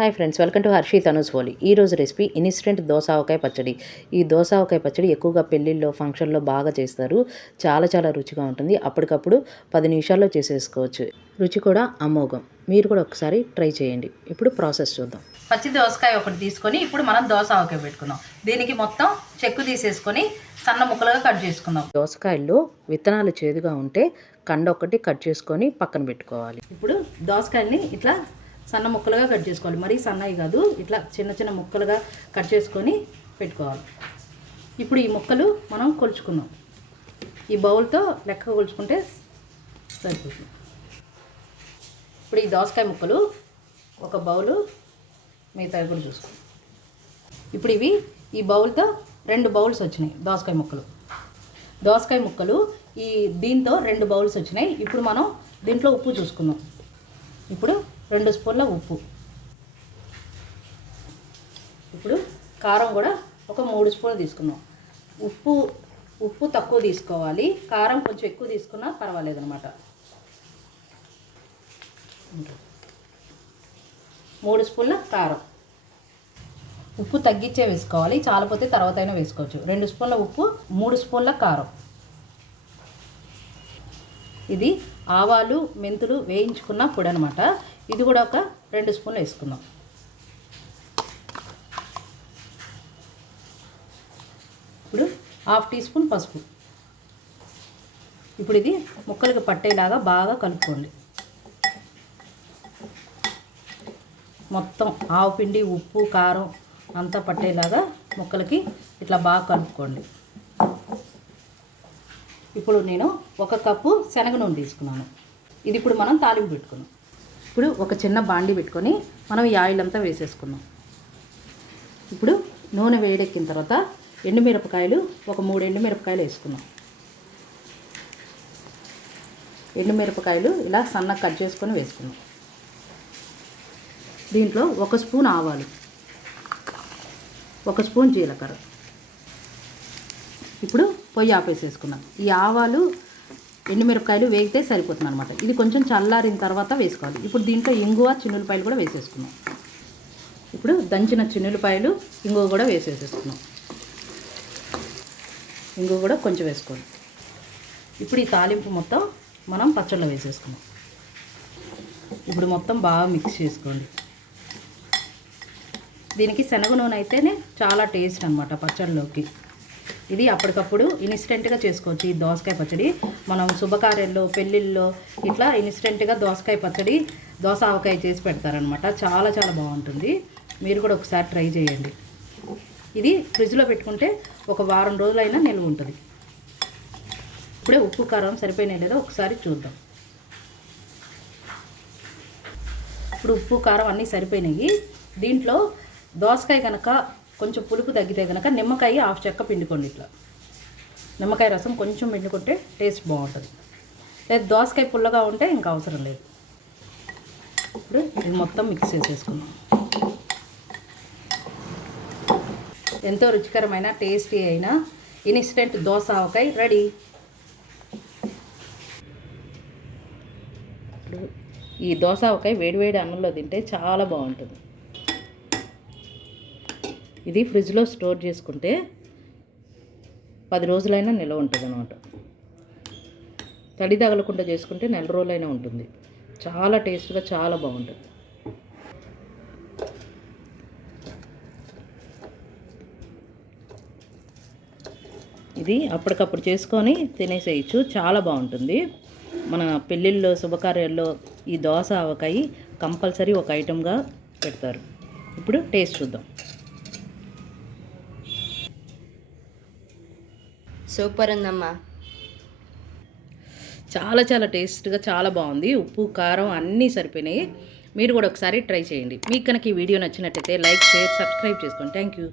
Hi friends welcome to హర్షి తనుస్ హోలీ. ఈ రోజు రెసిపీ ఇన్స్టెంట్ దోసావకాయ పచ్చడి. ఈ దోసావకాయ పచ్చడి ఎక్కువగా పెళ్ళిళ్ళలో ఫంక్షన్లో బాగా చేస్తారు. చాలా చాలా రుచిగా ఉంటుంది. అప్పటికప్పుడు పది నిమిషాల్లో చేసేసుకోవచ్చు. రుచి కూడా అమోఘం. మీరు కూడా ఒకసారి ట్రై చేయండి. ఇప్పుడు ప్రాసెస్ చూద్దాం. పచ్చి దోసకాయ ఒకటి తీసుకొని ఇప్పుడు మనం దోస ఆవకాయ పెట్టుకుందాం దీనికి మొత్తం చెక్కు తీసేసుకొని సన్న ముక్కలుగా కట్ చేసుకుందాం. దోసకాయల్లో విత్తనాలు చేదుగా ఉంటే కండ ఒకటి కట్ చేసుకొని పక్కన పెట్టుకోవాలి. ఇప్పుడు దోసకాయల్ని ఇట్లా సన్న ముక్కలుగా కట్ చేసుకోవాలి. మరీ సన్నవి కాదు ఇట్లా చిన్న చిన్న ముక్కలుగా కట్ చేసుకొని పెట్టుకోవాలి. ఇప్పుడు ఈ ముక్కలు మనం కొలుచుకుందాం. ఈ బౌల్తో లెక్క కొలుచుకుంటే సరిపోతుంది. ఇప్పుడు ఈ దోసకాయ ముక్కలు ఒక బౌలు మిగతా కూడా చూసుకో. ఇప్పుడు ఇవి ఈ బౌల్తో రెండు బౌల్స్ వచ్చినాయి దోసకాయ ముక్కలు. దోసకాయ ముక్కలు ఈ దీంతో రెండు బౌల్స్ వచ్చినాయి. ఇప్పుడు మనం దీంట్లో ఉప్పు చూసుకుందాం. ఇప్పుడు రెండు స్పూన్ల ఉప్పు. ఇప్పుడు కారం కూడా ఒక మూడు స్పూన్లు తీసుకున్నాం. ఉప్పు ఉప్పు తక్కువ తీసుకోవాలి. కారం కొంచెం ఎక్కువ తీసుకున్నా పర్వాలేదు అనమాట మూడు స్పూన్ల కారం. ఉప్పు తగ్గించే వేసుకోవాలి. చాలపోతే తర్వాత అయినా వేసుకోవచ్చు. రెండు స్పూన్ల ఉప్పు మూడు స్పూన్ల కారం. ఇది ఆవాలు మెంతులు వేయించుకున్న పొడి అనమాట ఇది కూడా ఒక రెండు స్పూన్లు వేసుకుందాం. ఇప్పుడు హాఫ్ టీ స్పూన్ పసుపు. ఇప్పుడు ఇది ముక్కలకు పట్టేలాగా బాగా కలుపుకోండి. మొత్తం ఆవు పిండి ఉప్పు కారం అంతా పట్టేలాగా ముక్కలకి ఇట్లా బాగా కలుపుకోండి. ఇప్పుడు నేను ఒక కప్పు శనగ నూనె తీసుకున్నాను. ఇది ఇప్పుడు మనం తాలింపు పెట్టుకున్నాం. ఇప్పుడు ఒక చిన్న బాండి పెట్టుకొని మనం ఈ ఆయిల్ అంతా వేసేసుకున్నాం. ఇప్పుడు నూనె వేడెక్కిన తర్వాత ఎండుమిరపకాయలు ఒక మూడు ఎండుమిరపకాయలు వేసుకున్నాం. ఎండుమిరపకాయలు ఇలా సన్నగా కట్ చేసుకొని వేసుకున్నాం. దీంట్లో ఒక స్పూన్ ఆవాలు ఒక స్పూన్ జీలకర్ర ఇప్పుడు పొయ్యి ఆపేసేసుకున్నాం ఈ ఆవాలు ఎండుమిరపకాయలు వేగితే సరిపోతుంది అనమాట ఇది కొంచెం చల్లారిన తర్వాత వేసుకోవాలి. ఇప్పుడు దీంట్లో ఇంగువ చిన్నులపాయలు కూడా వేసేసుకున్నాం ఇప్పుడు దంచిన చిన్నులపాయలు ఇంగువ కూడా వేసేసేసుకున్నాం ఇంగువ కూడా కొంచెం వేసుకోవాలి. ఇప్పుడు ఈ తాలింపు మొత్తం మనం పచ్చళ్ళలో వేసేసుకున్నాం ఇప్పుడు మొత్తం బాగా మిక్స్ చేసుకోండి. దీనికి శనగ నూనె అయితేనే చాలా టేస్ట్ అనమాట పచ్చళ్ళలోకి. ఇది అప్పటికప్పుడు ఇన్స్టెంట్గా చేసుకోవచ్చు. ఈ దోసకాయ పచ్చడి. మనం శుభకార్యాల్లో పెళ్ళిళ్ళలో ఇట్లా ఇన్స్టెంట్గా దోసకాయ పచ్చడి దోస ఆవకాయ చేసి పెడతారనమాట చాలా చాలా బాగుంటుంది. మీరు కూడా ఒకసారి ట్రై చేయండి. ఇది ఫ్రిడ్జ్లో పెట్టుకుంటే ఒక వారం రోజులైనా నిల్వ ఉంటుంది. ఇప్పుడే ఉప్పు కారం సరిపోయినాయి లేదో ఒకసారి చూద్దాం. ఇప్పుడు ఉప్పు కారం అన్నీ సరిపోయినాయి. దీంట్లో దోసకాయ కనుక కొంచెం పులుపు తగ్గితే కనుక నిమ్మకాయ హాఫ్ చెక్క పిండుకోండి ఇట్లా. నిమ్మకాయ రసం కొంచెం పిండుకుంటే టేస్ట్ బాగుంటుంది. లేదు దోసకాయ పుల్లగా ఉంటే ఇంకా అవసరం లేదు. ఇప్పుడు ఇది మొత్తం మిక్స్ చేసేసుకున్నాం ఎంతో రుచికరమైన టేస్టీ అయిన ఇన్స్టెంట్ దోస ఆవకాయ రెడీ. ఇప్పుడు ఈ దోస ఆవకాయ వేడివేడి అన్నంలో తింటే చాలా బాగుంటుంది. ఇది ఫ్రిడ్జ్లో స్టోర్ చేసుకుంటే పది రోజులైనా నిల్వ ఉంటుంది అనమాట తడి తగలకుండా చేసుకుంటే నెల రోజులైనా ఉంటుంది. చాలా టేస్ట్గా చాలా బాగుంటుంది. ఇది అప్పటికప్పుడు చేసుకొని తినేసేయచ్చు. చాలా బాగుంటుంది. మన పెళ్ళిళ్ళలో శుభకార్యాల్లో ఈ దోశ ఆవకాయ కంపల్సరీ ఒక ఐటెంగా పెడతారు. ఇప్పుడు టేస్ట్ చూద్దాం. సూపర్ ఉందమ్మా చాలా చాలా టేస్ట్గా చాలా బాగుంది. ఉప్పు కారం అన్నీ సరిపోయినాయి. మీరు కూడా ఒకసారి ట్రై చేయండి. మీకు కనుక ఈ వీడియో నచ్చినట్టయితే లైక్ షేర్ సబ్స్క్రైబ్ చేసుకోండి. Thank you